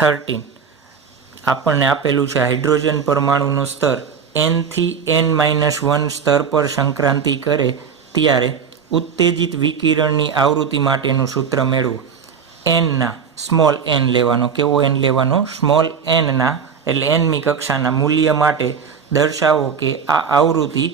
13 આપણને આપેલું છે હાઇડ્રોજન પરમાણુનું સ્તર n થી n-1 સ્તર પર સંક્રાંતિ કરે ત્યારે ઉત્તેજિત વિકિરણની આવૃત્તિ માટેનું સૂત્ર મેળવો. n ના સ્મોલ n લેવાનો. કેવો n લેવાનો? સ્મોલ n ના એટલે nમી કક્ષાના મૂલ્ય માટે દર્શાવો કે આ આવૃત્તિ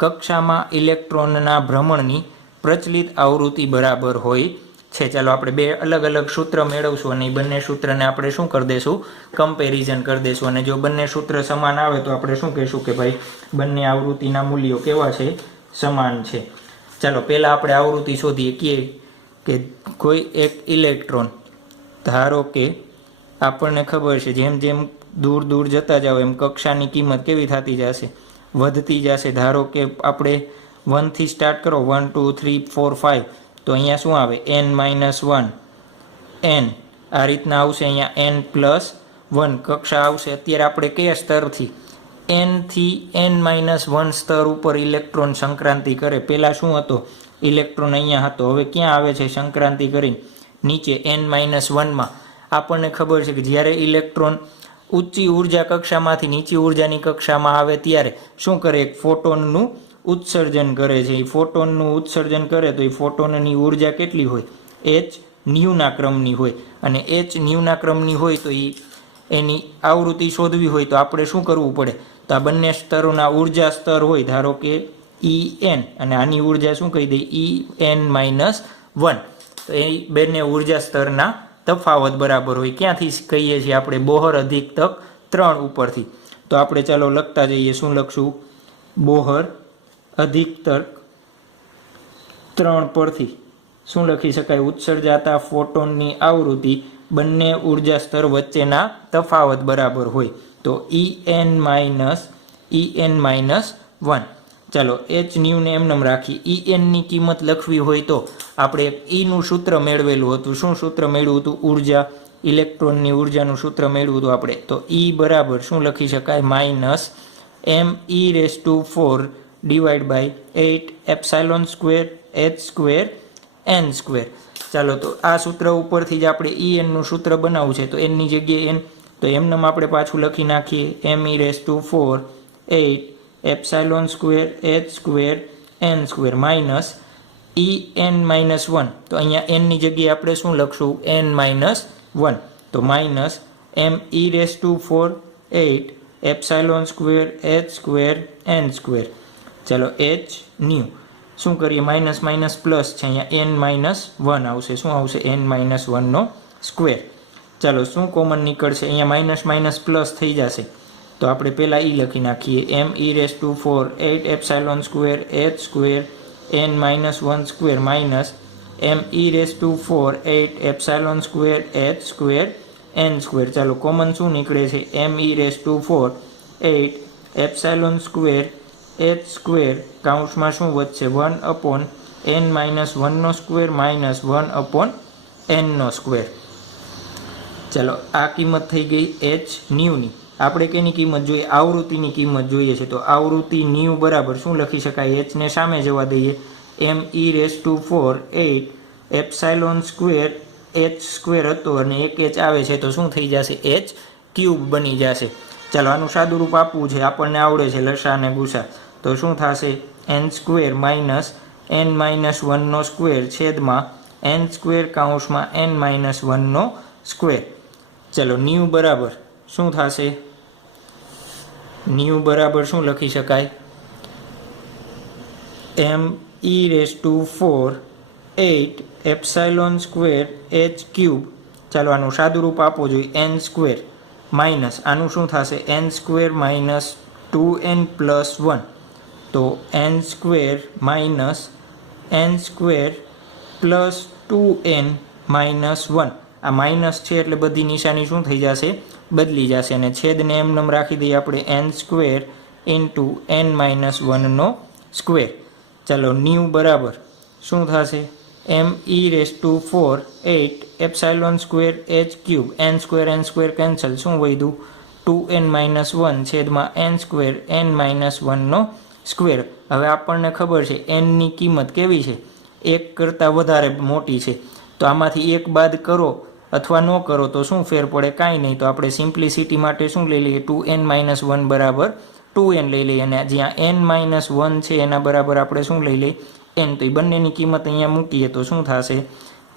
કક્ષામાં ઇલેક્ટ્રોનના ભ્રમણની પ્રચલિત આવૃત્તિ બરાબર હોય છે. ચાલો આપણે બે અલગ અલગ સૂત્ર મેળવશું અને એ બંને સૂત્રને આપણે શું કરી દઈશું? કમ્પેરિઝન કરી દઈશું. અને જો બંને સૂત્ર સમાન આવે તો આપણે શું કહીશું કે ભાઈ બંને આવૃત્તિના મૂલ્યો કેવા છે? સમાન છે. ચાલો પહેલાં આપણે આવૃત્તિ શોધીએ કે કોઈ એક ઇલેક્ટ્રોન, ધારો કે આપણને ખબર છે જેમ જેમ દૂર દૂર જતા જાઓ એમ કક્ષાની કિંમત કેવી થતી જશે? વધતી જશે. ધારો કે આપણે 1 થી સ્ટાર્ટ કરો, 1 2 3 4 5, તો અહીંયા શું આવે? n-1 n આ રીતના આવશે. અહીંયા n+1 કક્ષા આવશે. અત્યારે આપણે કયા સ્તરથી? n થી n-1 સ્તર ઉપર ઇલેક્ટ્રોન સંક્રાંતિ કરે. પહેલાં શું હતો? ઇલેક્ટ્રોન અહીંયા હતો. હવે ક્યાં આવે છે સંક્રાંતિ કરીને? નીચે n-1માં. આપણને ખબર છે કે જ્યારે ઇલેક્ટ્રોન ઊંચી ઉર્જા કક્ષામાંથી નીચી ઉર્જાની કક્ષામાં આવે ત્યારે શું કરે? એક ફોટોનનું ઉત્સર્જન કરે છે. એ ફોટોનનું ઉત્સર્જન કરે તો એ ફોટોનની ઉર્જા કેટલી હોય? h ન્યુના ક્રમની હોય. અને h ન્યુના ક્રમની હોય તો એની આવૃત્તિ શોધવી હોય તો આપણે શું કરવું પડે? તો આ બંને સ્તરોના ઉર્જા સ્તર હોય, ધારો કે En, અને આની ઉર્જા શું કહી દઈએ? En-1. તો એ બંને ઉર્જા સ્તરના તફાવત બરાબર હોય. ક્યાંથી કહીએ છીએ આપણે? બોહર અધિકતક 3 ઉપરથી. તો આપણે ચાલો લખતા જઈએ. શું લખશું? બોહર અધિકતક 3 પરથી શું લખી શકાય? ઉત્સર્જાતા ફોટોનની આવૃત્તિ બંને ઉર્જા સ્તર વચ્ચેના તફાવત બરાબર હોય. તો En-1. ચાલો h ન્યુને એમનેમ રાખી. En ની કિંમત લખવી હોય તો આપણે એક નું સૂત્ર મેળવેલું હતું. શું સૂત્ર મેળવ્યું હતું? ઉર્જા, ઇલેક્ટ્રોનની ઉર્જાનું સૂત્ર મેળવ્યું હતું આપણે. તો E બરાબર શું લખી શકાય? -me⁴ / 8 ε² h² n². ચાલો તો આ સૂત્ર ઉપરથી જ આપણે En નું સૂત્ર બનાવવું છે. તો n ની જગ્યાએ n, તો એમનેમ આપણે પાછું લખી નાખીએ. me⁴ 8 ε² h² En-1. તો અહીંયા n ની જગ્યાએ આપણે શું લખશું? n-1. તો -me⁴ 8 ε² h² ચાલો h ન્યુ શું કરીએ? માઇનસ માઇનસ પ્લસ છે. અહીંયા n-1 આવશે. શું આવશે? n-1 નો સ્ક્વેર. ચાલો શું કોમન નીકળશે? અહીંયા માઇનસ માઇનસ પ્લસ થઈ જશે. તો આપણે પહેલાં લખી નાખીએ. me⁴ 8 ε² h² n-1² minus me⁴ 8 ε² h² ચાલો કોમન શું નીકળે છે? me⁴ 8 ε² કૌંસમાં શું વધશે? 1/n-1² minus 1/n². ચાલો આ કિંમત થઈ ગઈ h ન્યુની. આપણે કેની કિંમત જોઈએ? આવૃત્તિની કિંમત જોઈએ છે. તો આવૃત્તિ ન્યુ બરાબર શું લખી શકાય? h ને સામે જવા દઈએ. me⁴ 8 ε² હતો અને એક h આવે છે તો શું થઈ જશે? h³ બની જશે. ચાલો આનું સાદુરૂપ આપવું છે. આપણને આવડે છે લસા અને ગુસા. તો શું થશે? n² માઇનસ n-1 નો સ્ક્વેર છેદમાં n² કૌંસમાં n-1 નો સ્ક્વેર. ચાલો ન્યુ બરાબર શું થશે? ન્યુ બરાબર શું લખી શકાય? me⁴ 8 ε² h³. ચાલો આનું સાદુરૂપ આપવું જોઈએ. n² માઇનસ આનું શું થશે? n² minus 2n+1. તો n² minus n² plus 2n-1. આ માઇનસ છે એટલે બધી નિશાની શું થઈ જશે? બદલી જશે. અને છેદને એમનેમ રાખી દઈએ આપણે n² × n-1 નો સ્ક્વેર. ચાલો ન્યુ બરાબર શું થશે? me⁴ 8 ε² h³ n² cancel. શું વધ્યું? 2n-1 છેદમાં n² n-1 નો સ્ક્વેર. હવે આપણને ખબર છે n ની કિંમત કેવી છે? 1 કરતાં વધારે મોટી છે. તો આમાંથી 1 બાદ કરો અથવા ન કરો તો શું ફેર પડે? કાંઈ નહીં. તો આપણે સિમ્પ્લિસિટી માટે શું લઈ લઈએ? 2n-1 બરાબર 2n લઈ લઈએ, અને જ્યાં n-1 છે એના બરાબર આપણે શું લઈ લઈએ? n. તો એ બંનેની કિંમત અહીંયા મૂકીએ તો શું થશે?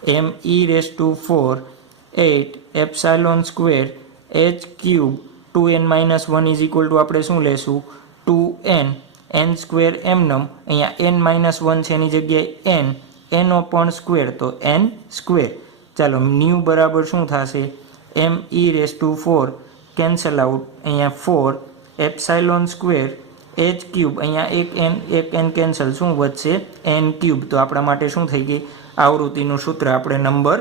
me⁴ 8 epsilon square h cube 2n-1 is equal to આપણે શું લેશું? 2n n સ્ક્વેર એમનમ, અહીંયા n-1 છે એની જગ્યાએ n ઓપન સ્ક્વેર, તો n સ્ક્વેર. ચાલો ન્યૂ બરાબર શું થશે? me⁴ કેન્સલ આઉટ, અહીંયા 4 એપ્સાઇલોન સ્ક્વેર h ક્યુબ, અહીંયા એક n કેન્સલ, શું વધશે? n cube. તો આપણા માટે શું થઈ ગઈ? આવૃત્તિનું સૂત્ર આપણે નંબર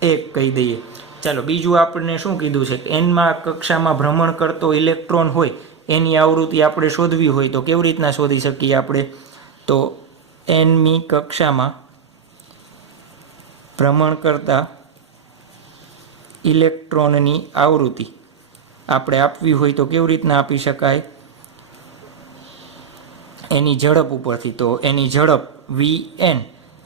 1 કહી દઈએ. ચાલો બીજું આપણને શું કીધું છે? એનમાં કક્ષામાં ભ્રમણ કરતો ઇલેક્ટ્રોન હોય એની આવૃત્તિ આપણે શોધવી હોય તો કેવી રીતના શોધી શકીએ આપણે? તો nમી કક્ષામાં ભ્રમણ કરતા ઇલેક્ટ્રોનની આવૃત્તિ આપણે આપવી હોય તો કેવી રીતના આપી શકાય? એની ઝડપ ઉપરથી. તો એની ઝડપ vn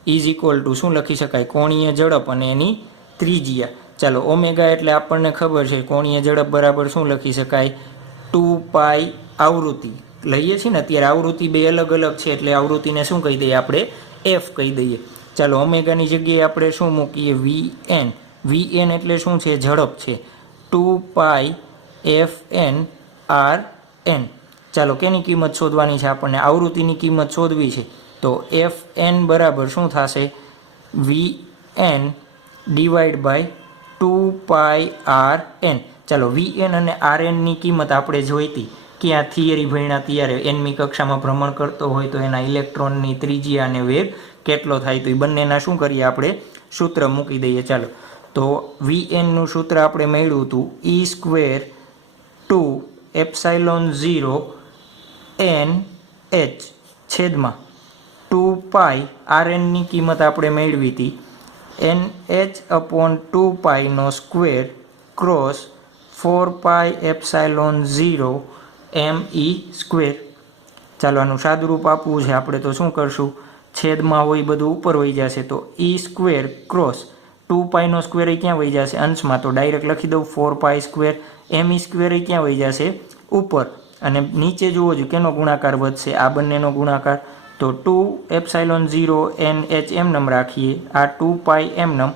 ઇઝ ઇક્વલ ટુ શું લખી શકાય? કોણીય ઝડપ અને એની ત્રિજ્યા. ચાલો ઓમેગા એટલે આપણને ખબર છે, કોણીય ઝડપ બરાબર શું લખી શકાય? 2π આવૃત્તિ લઈએ છીએ ને અત્યારે, આવૃત્તિ બે અલગ અલગ છે એટલે આવૃત્તિને શું કહી દઈએ આપણે? f કહી દઈએ. ચાલો ઓમેગાની જગ્યાએ આપણે શું મૂકીએ? vn. vn એટલે શું છે? ઝડપ છે. 2π fn rn. ચાલો કેની કિંમત શોધવાની છે આપણને? આવૃત્તિની કિંમત શોધવી છે. તો fn બરાબર શું થશે? vn divide by 2π/rn. ચાલો vn અને rn ની કિંમત આપણે જોઈતી ક્યાં? થિયરી ભણ્યા ત્યારે. nમી કક્ષામાં ભ્રમણ કરતો હોય તો એના ઇલેક્ટ્રોનની ત્રિજ્યા અને વેગ કેટલો થાય? તો એ બંનેના શું કરીએ આપણે? સૂત્ર મૂકી દઈએ. ચાલો તો vnનું સૂત્ર આપણે મળ્યું હતું e² 2 એપ્સાઇલોન 0 nh છેદમાં 2π rnની કિંમત આપણે મેળવી હતી nh/2π² ક્રોસ 4π એપ્સાઇલોન 0 me². ચાલો આનું સાદુરૂપ આપવું છે આપણે તો શું કરશું? છેદમાં હોય બધું ઉપર વહી જશે, તો e² ક્રોસ 2π² ક્યાં વહી જશે? અંશમાં, તો ડાયરેક્ટ લખી દઉં 4π². me² ક્યાં વહી જશે? ઉપર. અને નીચે જુઓ છો કેનો ગુણાકાર વધશે? આ બંનેનો ગુણાકાર. તો 2 એપ્સાઇલોન 0 nh એમનમ રાખીએ, આ 2π એમનમ,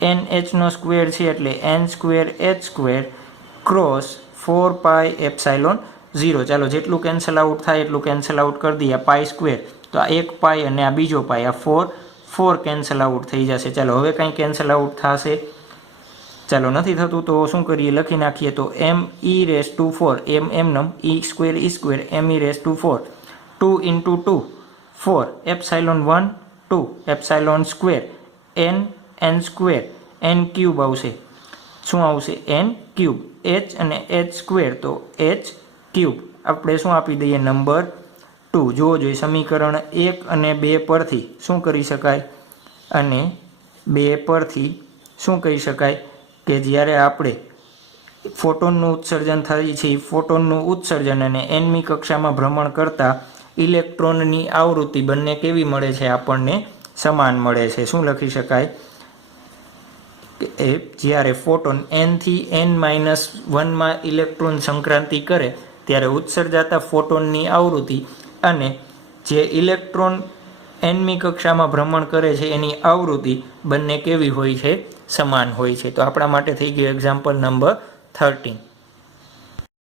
nh² છે એટલે n²h² ક્રોસ 4π એપ્સાઇલોન 0. ચાલો જેટલું કેન્સલ આઉટ થાય એટલું કેન્સલ આઉટ કરી દઈએ. π², તો આ એક π અને આ બીજો π, આ 4 કેન્સલ આઉટ થઈ જશે. ચાલો હવે કંઈ કેન્સલ આઉટ થશે? ચાલો નથી થતું તો શું કરીએ? લખી નાખીએ. તો me⁴ એમનમ e² me⁴ 2 × 2 4 epsilon 1 2 epsilon square n² n³ આવશે. શું આવશે? n³ h અને h² તો h³ આપણે શું આપી દઈએ? નંબર 2. જોવો જોઈએ સમીકરણ 1 અને 2 પરથી શું કરી શકાય? અને 2 પરથી શું કહી શકાય? કે જ્યારે આપણે ફોટોનનું ઉત્સર્જન થાય છે, ફોટોનનું ઉત્સર્જન અને nમી કક્ષામાં ભ્રમણ કરતા ઇલેક્ટ્રોનની આવૃત્તિ બંને કેવી મળે છે? આપણને સમાન મળે છે. શું લખી શકાય? એ જ્યારે ફોટોન n થી n-1માં ઇલેક્ટ્રોન સંક્રાંતિ કરે ત્યારે ઉત્સર્જાતા ફોટોનની આવૃત્તિ અને જે ઇલેક્ટ્રોન nમી કક્ષામાં ભ્રમણ કરે છે એની આવૃત્તિ બંને કેવી હોય છે? સમાન હોય છે. તો આપણા માટે થઈ ગયું એક્ઝામ્પલ નંબર 13.